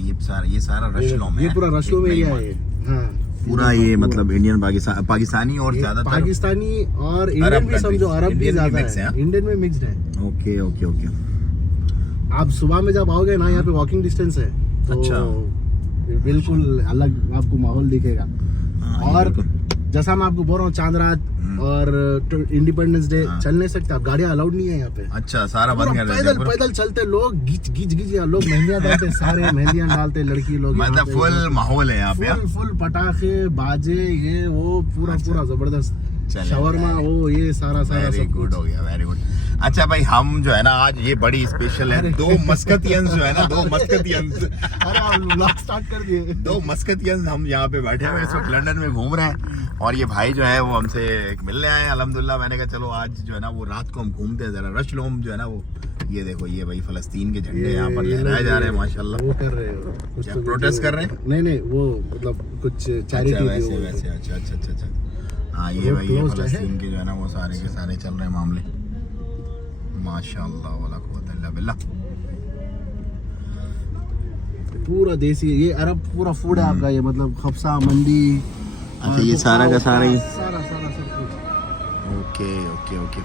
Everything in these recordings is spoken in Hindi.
अच्छा ये सारा रशलोम है, ये पूरा रशलोम एरिया है। हाँ पूरा ये मतलब इंडियन पाकिस्तानी और ज्यादातर पाकिस्तानी और इंडियन भी समझो, अरब भी ज्यादा है, इंडियन में मिक्स्ड है। Okay okay okay. आप सुबह में जब आओगे ना, यहाँ पे वॉकिंग डिस्टेंस है तो अच्छा। बिल्कुल अलग आपको माहौल दिखेगा। और जैसा मैं आपको बोल रहा हूँ, चांद रात और इंडिपेंडेंस डे चल नहीं सकते आप, गाड़ियाँ अलाउड नहीं है यहाँ पे। अच्छा, सारा बंद कर देते हैं। पैदल चलते लोग, घिच लोग मेहंदियाँ डालते, सारे मेहंदियाँ डालते लड़की लोग। मतलब फुल माहौल है यहाँ पे, फुल पटाखे बाजे ये वो पूरा जबरदस्त शवरमा वो ये सारा वेरी गुड हो गया, वेरी गुड। अच्छा भाई, हम जो है ना आज ये बड़ी स्पेशल है, दो मस्कतियंस जो है ना, दो मस्कतियंस स्टार्ट कर दिए। दो मस्कतियंस हम यहाँ पे बैठे हुए इस वक्त लंदन में घूम रहे हैं, और ये भाई जो है वो हमसे मिलने आए। अल्हम्दुलिल्लाह मैंने कहा चलो आज जो है ना वो रात को हम घूमते हैं जरा रशलोम जो है ना वो, ये देखो ये भाई फलस्तीन के झंडे यहाँ पर लहराए जा रहे हैं माशाल्लाह। वो कर रहे हो क्या प्रोटेस्ट कर रहे हैं? नहीं वो मतलब कुछ चैरिटी वैसे अच्छा। हाँ ये भाई ये फलस्तीन के जो है ना वो सारे के सारे चल रहे हैं मामले, माशाल्लाह वाला कुव्वत इल्ला बिल्लाह। पूरा देसी ये अरब पूरा फूड है आपका, ये मतलब खफसा मंदी। अच्छा ये सारा का सारा ही सारा सब कुछ। ओके।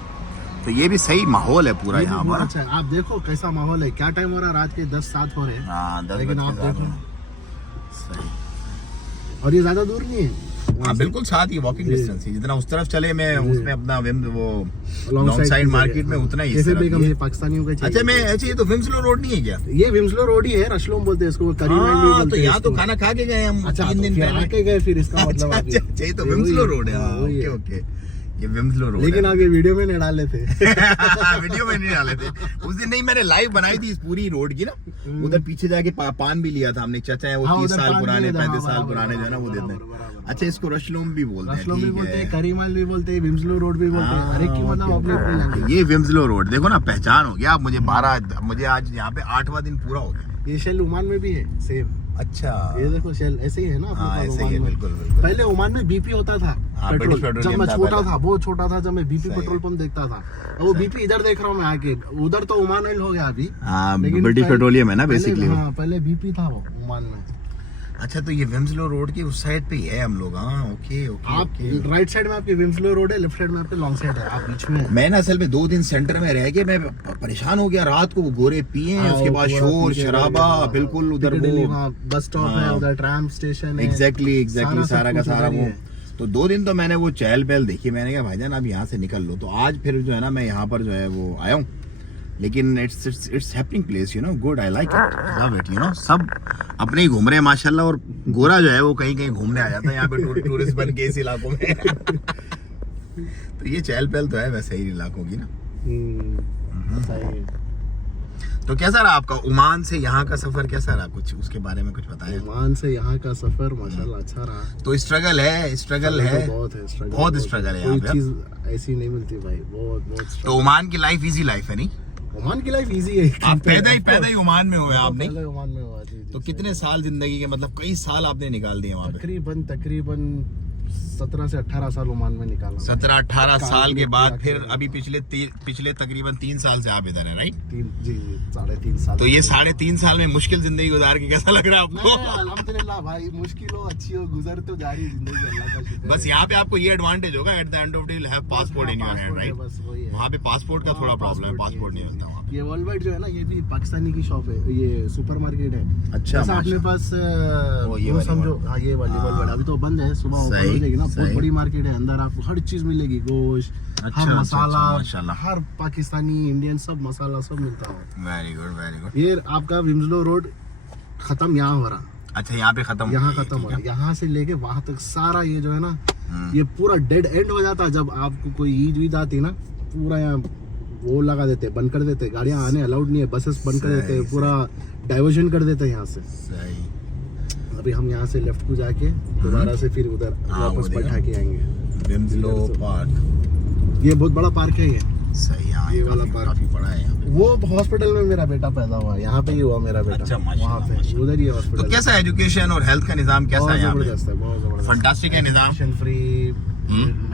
तो ये भी सही माहौल है पूरा यहाँ पर। अच्छा आप देखो कैसा माहौल है, क्या टाइम हो रहा है, रात के 10-7 हो रहे हैं। हाँ 10 लेकिन आप देखो सही। और ये ज्यादा दूर नहीं है। हाँ बिल्कुल साथ ही वॉकिंग डिस्टेंस है, जितना उस तरफ चले मैं उसमें अपना वो लॉन्ग साइड मार्केट में उतना ही पाकिस्तानियों का। अच्छा मैं अच्छा ये तो विम्सलो रोड नहीं है क्या? ये विम्सलो रोड ही है, रशलोम बोलते हैं इसको, तो यहाँ तो खाना खा के गए हम 3 दिन पहले आके गए, फिर इसका मतलब अच्छा ये तो विम्सलो रोड है। ओके ये विम्सलो रोड। लेकिन आप ये वीडियो में नहीं डाले थे। वीडियो में नहीं डाले थे उस दिन, नहीं मैंने लाइव बनाई थी इस पूरी रोड की ना, उधर पीछे जाके पान भी लिया था हमने, चाचा है वो 30 साल पुराने 35 साल पुराने जो है ना वो देते हैं। अच्छा इसको रशलोम भी बोलते हैं, रशलोम भी बोलते हैं, करीमाल भी बोलते हैं, विम्सलो रोड भी बोलते हैं, हर एक की मतलब अपनी। ये विम्सलो रोड देखो ना, पहचान हो गया आप मुझे आज यहाँ पे 8वां दिन पूरा हो गया। ये शेल ओमान में भी है सेम। अच्छा ये देखो शेल ऐसे ही है ना। हाँ ऐसे ही है, बिल्कुल। पहले ओमान में बीपी होता था पेट्रोल, जब मैं छोटा था, बहुत छोटा था, जब मैं बीपी पेट्रोल पंप देखता था, वो बीपी इधर देख रहा हूँ मैं आके, उधर तो ओमान ऑयल हो गया अभी। ब्रिटिश पेट्रोलियम है ना बेसिकली। हाँ पहले बीपी था वो ओमान में। अच्छा तो ये विम्सलो रोड की उस साइड पे ही है हम लोग। हाँ ओके। आप राइट साइड में आपके विम्सलो रोड है, लेफ्ट साइड में आपके लॉन्ग साइड है, आप बीच में। मैं ना असल में 2 दिन सेंटर में रह के मैं परेशान हो गया, रात को गोरे पिए, उसके बाद शोर शराबा बिल्कुल उधर वो बस स्टॉप है, उधर ट्राम स्टेशन है। एग्जैक्टली सारा का सारा वो। तो 2 दिन तो मैंने वो चहल पहल देखी, मैंने कहा भाईजान आप यहाँ से निकल लो। तो आज फिर जो है ना मैं यहाँ पर जो है वो आया हूँ, लेकिन it's happening place, you know, good, I like it, love it, you know. सब अपने ही घूम रहे हैं माशाल्लाह, और गोरा जो है वो कहीं घूमने आ जाता है यहाँ पे टूरिस्ट बन के इस इलाकों में। तो ये चहल पहल तो है वैसे ही इलाकों की ना। तो कैसा रहा आपका ओमान से यहाँ का सफर, कैसा रहा, कुछ उसके बारे में कुछ बताएं। ओमान से यहाँ का सफर माशाल्लाह अच्छा रहा। तो स्ट्रगल है, बहुत स्ट्रगल है यहाँ पे, चीज ऐसी नहीं मिलती भाई, बहुत। तो ओमान की लाइफ इजी लाइफ है नहीं? ओमान की लाइफ इजी है। आप पैदा ही ओमान में हुए आप? नहीं, ओमान में हुआ। तो कितने साल जिंदगी के, मतलब कई साल आपने निकाल दिए वहाँ पे? तकरीबन 17 से 18 साल ओमान में निकाला। 17-18 साल के बाद फिर अभी पिछले तकरीबन 3 साल से आप इधर है, राइट? जी 3.5 साल। तो ये 3.5 साल में मुश्किल जिंदगी गुजार के कैसा लग रहा है आपको? अल्हम्दुलिल्लाह भाई, मुश्किल हो अच्छी हो, गुजर तो जा रही है जिंदगी, अल्लाह का शुक्र। बस यहाँ पे आपको ये एडवांटेज होगा, at the end of the day you have passport in your hand, right? बस वही है। वहाँ पे पासपोर्ट का थोड़ा प्रॉब्लम है, पासपोर्ट नहीं मिलता वहाँ। ये वर्ल्ड वाइड जो है ना, ये भी पाकिस्तानी की शॉप है, ये सुपर मार्केट है। अच्छा अपने पास वो समझो, हाँ ये वाली वर्ल्ड वाइड अभी तो बंद है, सुबह ओपन हो जाएगी ना। बहुत बड़ी मार्केट है, अंदर आपको हर चीज मिलेगी, गोश्त, हर मसाला, हर पाकिस्तानी इंडियन सब मसाला सब मिलता है। Very good. ये आपका विम्सलो रोड खत्म यहाँ हो रहा। अच्छा यहाँ पे खत्म हो रहा, यहाँ से लेके वहां तक सारा ये जो है ना, ये पूरा डेड एंड हो जाता। जब आपको कोई ईद आती ना, पूरा यहाँ वो लगा देते, बंद कर देते, गाड़ियां आने अलाउड नहीं है, बसेस बंद कर देते, पूरा डाइवर्जन कर देते यहाँ से। अभी हम यहाँ से लेफ्ट को जाके दोबारा से फिर उधर वापस बैठा के आएंगे। विम्सलो पार्क, ये बहुत बड़ा पार्क है ये। सही, ये वाला पार्क काफी बड़ा है यहाँ पे। वो हॉस्पिटल में मेरा बेटा पैदा हुआ, यहाँ पे ही हुआ मेरा बेटा। अच्छा, वहाँ पे उधर ही हॉस्पिटल। तो कैसा एजुकेशन और हेल्थ का निजाम कैसा है यहाँ पे? बहुत जबरदस्त, फंटास्टिक है निजाम, फ्री,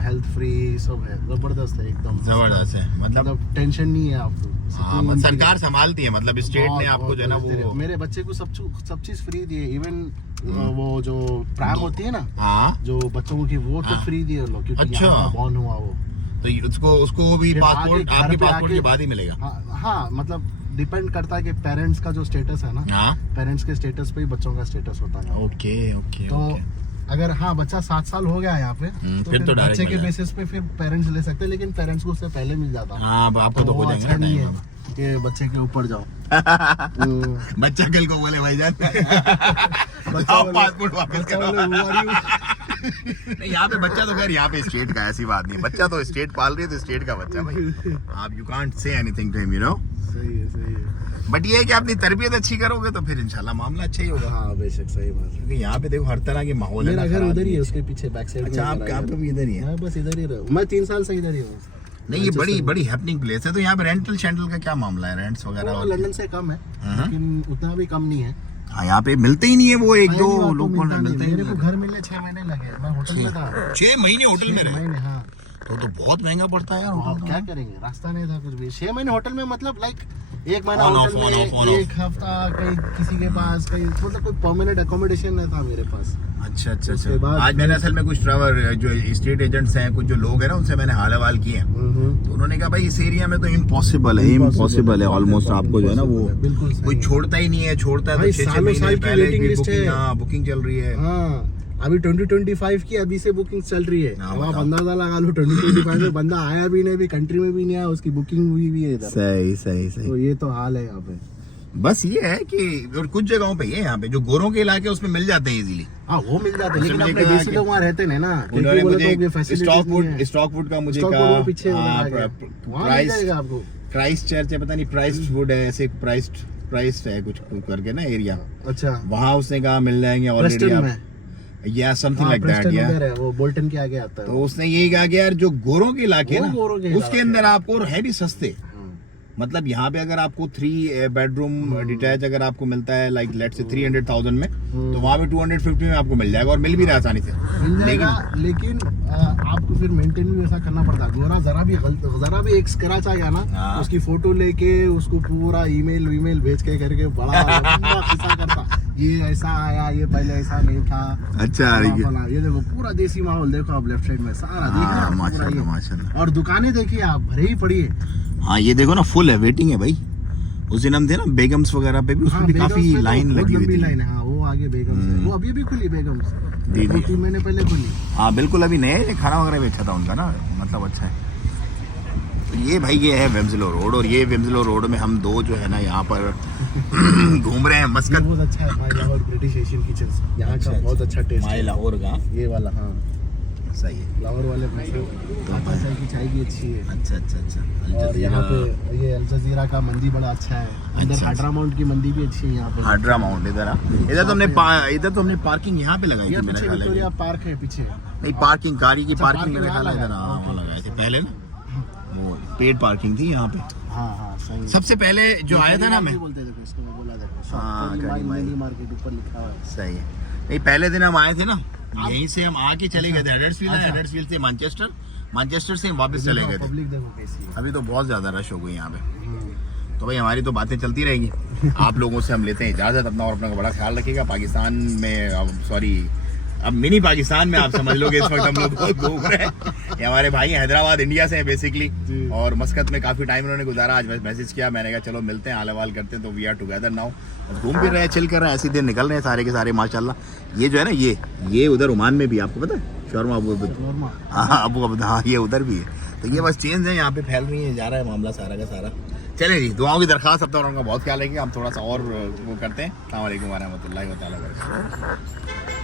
हेल्थ फ्री, सब है, जबरदस्त है, एकदम जबरदस्त है। मतलब टेंशन नहीं है आपको, हाँ, मतलब सरकार संभालती है, मतलब स्टेट ने आपको जो है ना वो। मेरे बच्चे को सब चीज फ्री दी है, इवन वो जो प्राइम होती है ना, हाँ जो बच्चों की वो तो फ्री दी है लोग, क्योंकि अच्छा। यहाँ बॉर्न हुआ वो, तो उसको भी फिर पासपोर्ट आगे घर आपके पे पासपोर्ट आके- के बाद ही मिलेगा। हाँ, मतलब डिपेंड करता है कि पेरेंट्स का जो स्टेटस है ना, हाँ पेरेंट्स के स्टेटस पे ही बच्चों का स्टेटस होता है। ओके ओके तो ओके। अगर हाँ बच्चा 7 साल हो गया यहाँ पे, फिर तो डायरेक्ट बच्चे के मिल बेसिस पे फिर पेरेंट्स ले सकते हैं, लेकिन पेरेंट्स को उससे पहले मिल जाता। हाँ आपको तो वो हो जाएगा अच्छा ना नहीं time। है कि बच्चे के ऊपर जाओ। बच्चा कल को बोले भाईजान बच्चा आओ बोले- पासपोर्ट वापस बच्चा करो। बोले, "Who are you?" नहीं यहाँ पे बच्चा तो खैर यहाँ पे स्टेट का, ऐसी बात नहीं है, बच्चा तो स्टेट पाल रही है तो स्टेट का बच्चा भाई, आप you can't say anything to him, you know. सही है। बट ये है कि अपनी तरबियत अच्छी करोगे तो फिर इंशाल्लाह मामला अच्छा ही होगा। हाँ बेशक, सही बात है। क्योंकि यहाँ पे देखो हर तरह के माहौल है मेरा ना, घर खराब उधर ही है, भी। उसके पीछे बैक साइड में। अच्छा आपका भी इधर ही है। मैं बस इधर ही रहूँ, मैं 3 साल से इधर ही हूँ। नहीं ये बड़ी बड़ी हैपनिंग प्लेस है। तो यहाँ पे रेंटल शेंटल का क्या मामला है, रेंट्स वगैरह? वो लंदन से कम है, हाँ। लेकिन उतना भी कम नहीं है। हाँ यहाँ पे मिलते ही नहीं है वो, एक पहली दो बात तो लोग मिलता नहीं। मिलते ही मेरे को नहीं। घर मिलने 6 महीने लगे, मैं होटल में था। 6 महीने होटल में 6 रहे महीने, हाँ। तो बहुत महंगा पड़ता है यार अब होटल। क्या करेंगे, रास्ता नहीं था कुछ भी। 6 महीने होटल में, मतलब लाइक 1 महीना On off, hotel on off, on में, off। 1 हफ्ता कहीं किसी के पास, कहीं मतलब कोई परमानेंट अकोमोडेशन नहीं था मेरे पास। अच्छा अच्छा उसके अच्छा। बाद आज मैंने असल में कुछ ट्रैवल जो स्टेट एजेंट्स हैं, कुछ जो लोग हैं ना, उनसे मैंने हाल हवाल किए हैं। तो उन्होंने कहा भाई इस एरिया में तो इम्पॉसिबल है ऑलमोस्ट, आपको जो है ना वो बिल्कुल कोई सही। छोड़ता ही नहीं है, छोड़ता है भाई, तो 6 सालों साल महीने की पहले waiting की list है। बुकिंग, हाँ बुकिंग चल रही है। हाँ, अभी 2025 की अभी से बुकिंग चल रही है। हाँ, अब आप बताओ। अंदाजा लगा लो, 2025 में बंदा आया भी नहीं, भी कंट्री में भी नहीं आया, उसकी बुकिंग हुई भी है इधर। सही सही सही। तो ये तो हाल है यहाँ पे। बस ये है कि और कुछ जगहों पे ये यहाँ पे जो गोरों के इलाके उसमें मिल जाते हैं इजीली। हाँ, वो मिल जाते हैं, लेकिन मुझे अपने कहा देसी कि- लोग वहाँ रहते नहीं ना। उन्होंने बोले तो ये मुझे facilities नहीं है। स्टॉकवुड का मुझे स्टॉकवुड कहा, वो पीछे उधर हाँ, आ गया। वहाँ मिल प्राइस जाएगा आपको। क्राइस्ट चर्च है, पता नहीं प्राइस्ट वुड है, ऐसे प्राइस्ट है कुछ करके ना एरिया, अच्छा, वहाँ उसने कहा मिल जाएंगे ऑलरेडी प्रेस्टन आप, में। या समथिंग हाँ, लाइक दैट प्रेस्टन या। उधर है, वो बोल्टन के आगे आता है। तो उसने यही कहा कि यार जो गोरों के इलाके वो हैं गोरों के ना, उसके इलाके अंदर आपको और है भी सस्ते। हाँ। मतलब यहाँ पे अगर आपको 3 बेडरूम डिटैच अगर आपको मिलता है लाइक लेट से 300,000 में, तो वहाँ पे 250 में आपको मिल जाएगा, और मिल भी रहा आसानी से। मिल जाएगा, लेकिन आपको फिर मेंटेन भी वैसा करना पड़ता है। गोरा जरा भी एक स्क्रैच आ गया ना, हाँ। उसकी फोटो लेके उसको पूरा ईमेल भेज के करके बड़ा लंबा किस्सा करता, ये ऐसा आया, ये पहले ऐसा नहीं था। अच्छा फला, ये देखो पूरा देसी माहौल देखो आप, लेफ्ट साइड में सारा देख रहे हो, पूरा ये। माशाल्लाह। और दुकानें देखिए आप, भरे ही पड़ी है। हाँ ये देखो ना, फुल है, वेटिंग है भाई। उस दिन हम थे ना बेगम्स वगैरह पे भी, उसमें भी बेगम्स काफी में तो लाइन बहुत लगी हुई लंबी थी। लाइन है। हाँ, वो आगे बेगम्स है, वो अभी भी खुली बेगम्स, जी, जी। 2-3 महीने पहले खुली। हाँ बिल्कुल, अभी नए खाना वगैरह भी अच्छा था उनका ना, मतलब अच्छा है। तो ये भाई ये है विम्सलो रोड, और ये विम्सलो रोड में हम दो जो है ना यहाँ पर घूम रहे हैं। ये मस्कत बहुत अच्छा है, माई लाहौर ब्रिटिश एशियन किचन, यहाँ का बहुत अच्छा टेस्ट माई है। लाहौर का ये वाला, हाँ, सही है। लाहौर वाले आता चाय की चाय भी अच्छी है। अच्छा अच्छा अच्छा। और यहाँ पे ये अल जजीरा का मंदी बड़ा अच्छा है। अंदर अच्छा। हाड्रा माउंट की मंदी भी अच्छी है यहाँ पे। हाड्रा माउंट इधर इधर तो हमने पार्किंग यहाँ पे लगाई ये थी मेरा पीछे ख्याल है। विक्टोरिया पार्क है पीछे। नहीं पार्किंग, गाड़ी की अच्छा, पार्किंग parking मेरा ख्याल है यहाँ इधर, हाँ लगा है। वहाँ लगाए थे पहले ना, वो पेड पार्किंग थी यहाँ पे। हाँ हाँ, सही। सबसे पहले जो आया था ना मैं, बोलते थे इसको, मैं बोला देखो, हाँ, शॉपिंग गाड़ी मंडी मार्केट ऊपर लिखा हुआ है। सही है। नहीं पहले दिन हम आए थे ना, यहीं से हम आके चले गए थे हेडर्सफील्ड, अच्छा। हेडर्सफील्ड से मैनचेस्टर से वापस चले गए थे। पब्लिक देखो कैसी है। अभी तो बहुत ज्यादा रश हो गई यहाँ पे। तो भाई हमारी तो बातें चलती रहेंगी, आप लोगों से हम लेते हैं इजाजत। अपना और अपना का बड़ा ख्याल रखिएगा। पाकिस्तान में, सॉरी अब मिनी पाकिस्तान में आप समझ लोगे, इस वक्त हम लोग बहुत घूम रहे हैं। ये हमारे भाई हैं, हैदराबाद इंडिया से हैं बेसिकली, और मस्कत में काफी टाइम उन्होंने गुजारा। आज मैसेज किया, मैंने कहा चलो मिलते हैं, हाल हवाल करते हैं। तो वी आर टुगेदर नाउ, घूम फिर रहे हैं, चिल कर रहे हैं, ऐसे दिन निकल रहे हैं सारे के सारे माशाल्लाह। ये जो है ना, ये उधर ओमान में भी आपको पता है शर्मा अबू, हाँ अबू, हाँ ये उधर भी है। तो ये बस चेंज है, यहाँ पे फैल रही है, जा रहा है मामला सारा का सारा। चले जी, दुआओं की दरखास्त, अब तो उनका बहुत ख्याल रखेंगे। हम थोड़ा सा और वो करते हैं। अस्सलाम वालेकुम व रहमतुल्लाहि व तआला व बरकातहू।